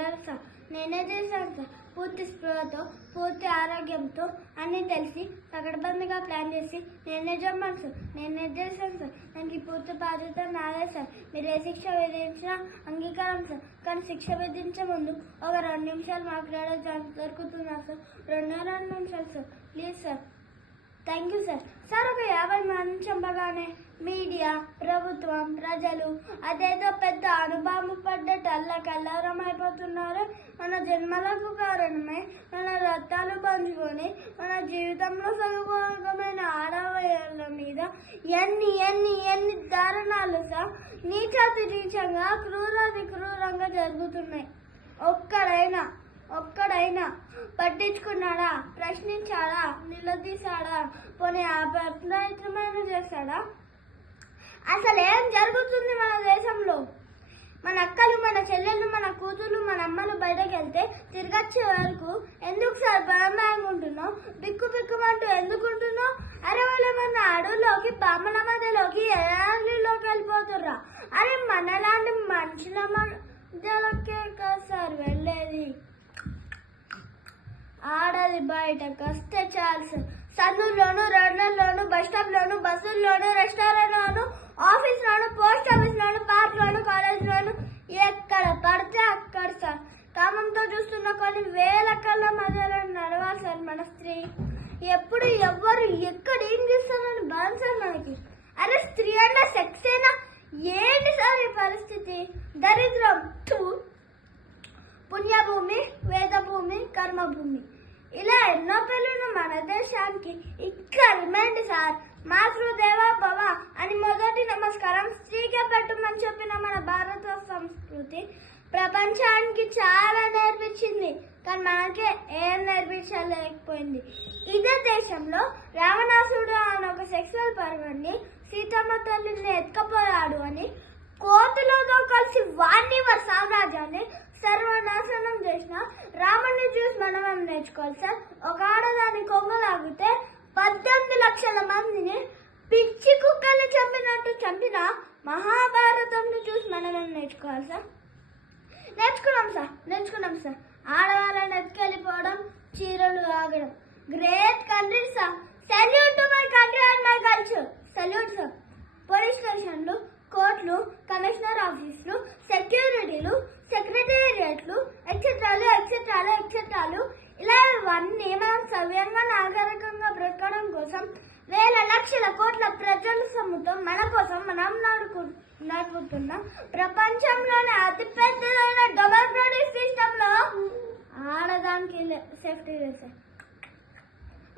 వెళ్ళాలి సార్. నేనే చేశాను సార్. పూర్తి స్పృహతో, పూర్తి ఆరోగ్యంతో అన్నీ తెలిసి పకడ్బందీగా ప్లాన్ చేసి నేనే జమ్మాను సార్. నేనే చేశాను సార్. దానికి పూర్తి బాధ్యత నాదే సార్. మీరు ఏ శిక్ష విధించినా అంగీకారం సార్. కానీ శిక్ష విధించే ముందు ఒక 2 నిమిషాలు మాట్లాడే ఛాన్స్ దొరుకుతుందా సార్? 2 నిమిషాలు sir, please sir. Thank you sir. Sir, ఒక 50 మంది చంపగానే మీడియా, ప్రభుత్వం, ప్రజలు అదేదో పెద్ద అనుభవం పడ్డట్టు అల్లకల్లారం అయిపోతున్నారు. మన జన్మలకు కారణమై మన రక్తాలు పంచుకొని మన జీవితంలో సగభాగమైన ఆడవాళ్ళ మీద ఎన్ని ఎన్ని ఎన్ని దారుణాలు సార్ నీచాతి నీచంగా క్రూరాతి క్రూరంగా జరుగుతున్నాయి. ఒక్కడైనా పట్టించుకున్నాడా? ప్రశ్నించాడా? నిలదీశాడా? పోనీ ఆ ప్రయత్నమైన చేశాడా? అసలు ఏం జరుగుతుంది మన దేశంలో? మన అక్కలు, మన చెల్లెళ్ళు, మన కూతుళ్ళు, మన అమ్మలు బయటకు వెళ్తే తిరిగొచ్చే వరకు ఎందుకు సార్ భయం ఉంటున్నావు? బిక్కుమంటూ ఎందుకుంటున్నావు? అరే, వాళ్ళు మన అడవుల్లోకి, బామ్మల మధ్యలోకి, ఎలాంటిలోకి వెళ్ళిపోతుర్రా? అరే, మనలాంటి మనుషుల మధ్యలోకే కదా సార్ వెళ్ళేది. ఆడది బయటకు వస్తే చాలు సార్. సందుల్లోను, రోడ్లలోను, బస్ స్టాప్లోను, బస్సుల్లోను, రెస్టారెంట్లోను, ఆఫీస్లోను, పోస్ట్ ఆఫీస్లోను, పార్క్లోను, కాలేజ్లోను, ఎక్కడ పడితే అక్కడ సార్. కామంతో చూస్తున్న కొన్ని వేల కళ్ళ మధ్యలో నడవాలి సార్ మన స్త్రీ. ఎప్పుడు ఎవరు ఎక్కడ ఏం చేస్తారని బాధ సార్ మనకి. అరే, స్త్రీ అంటే సెక్సేనా ఏంటి సార్ ఈ పరిస్థితి? దరిద్రం. పుణ్యభూమి, వేదభూమి, కర్మభూమి, ఇలా ఎన్నో పేర్లను మన దేశానికి ఇంకా రిమైండ్ సార్. మాతృదేవ భవ అని మొదటి నమస్కారం స్త్రీకే పెట్టమని చెప్పిన మన భారత సంస్కృతి ప్రపంచానికి చాలా నేర్పించింది. కానీ మనకే ఏం నేర్పించలేకపోయింది. ఇదే దేశంలో రావణాసుడు అని ఒక సెక్సువల్ పర్వాన్ని సీతమ్మ తల్లిని ఎత్తుకపోయాడు అని కోతులతో కలిసి వాణివర్ సామ్రాజ్యాన్ని సర్వనాశనం చేసిన రాముడిని చూసి మనం నేర్చుకోవాలి సార్. ఒక ఆడదాన్ని కొంగలాగితే 18 లక్షల మందిని పిచ్చి కుక్కల్ని చంపినట్టు చంపిన మహాభారతంని చూసి మనం నేర్చుకోవాలి సార్. నేర్చుకున్నాం సార్. ఆడవాళ్ళని ఎత్తుకెళ్ళిపోవడం, చీరలు ఆగడం. Great country sir. Salute to my country and my culture. Salute sir. Police స్టేషన్లు, కోర్టులు, కమిషనర్ ఆఫీసులు, సెక్యూరిటీలు, సెక్రటేరియట్లు, ఎక్సెట్రాలు ఇలా ఇవన్నీ మనం సవ్యంగా నాగరికంగా బ్రతకడం కోసం వేల లక్షల కోట్ల ప్రజల సొమ్ముతో మన కోసం మనం నడుపుతున్నాం. ప్రపంచంలోనే అతిపెద్దదైన డబుల్ ప్రొడ్యూస్ సిస్టమ్ లో ఆడదానికి సేఫ్టీ సార్.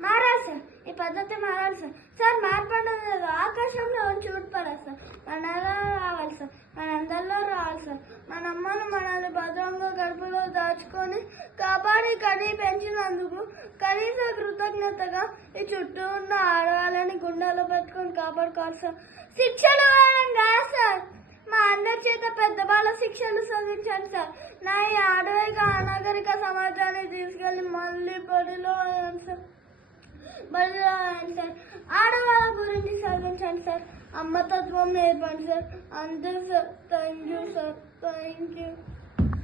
మారాలి సార్. ఈ పద్ధతి మారాలి సార్. సార్, మార్పు లేదు. ఆకాశంలో ఉంచి ఊడిపడాలి సార్. మనలో రావాలి సార్. మనందరిలో రావాలి సార్. మన అమ్మను మనల్ని భద్రంగా గడుపులో దాచుకొని కాపాడి కడి పెంచినందుకు కనీస కృతజ్ఞతగా ఈ చుట్టూ ఉన్న ఆడవాళ్ళని గుండెలో పెట్టుకొని కాపాడుకోవాలి సార్. శిక్షలు వేయడం కాదు సార్. మా అందరి చేత పెద్దవాళ్ళ శిక్షలు సాధించాను సార్. నా ఈ ఆడవాళ్ళ అనాగరిక సమాజాన్ని తీసుకెళ్లి మళ్ళీ బడిలో సార్. ఆడవాళ్ళ గురించి చదివించండి సార్. అమ్మతత్వం నేర్పండి సార్. అంతే sir. Thank you sir. Thank you.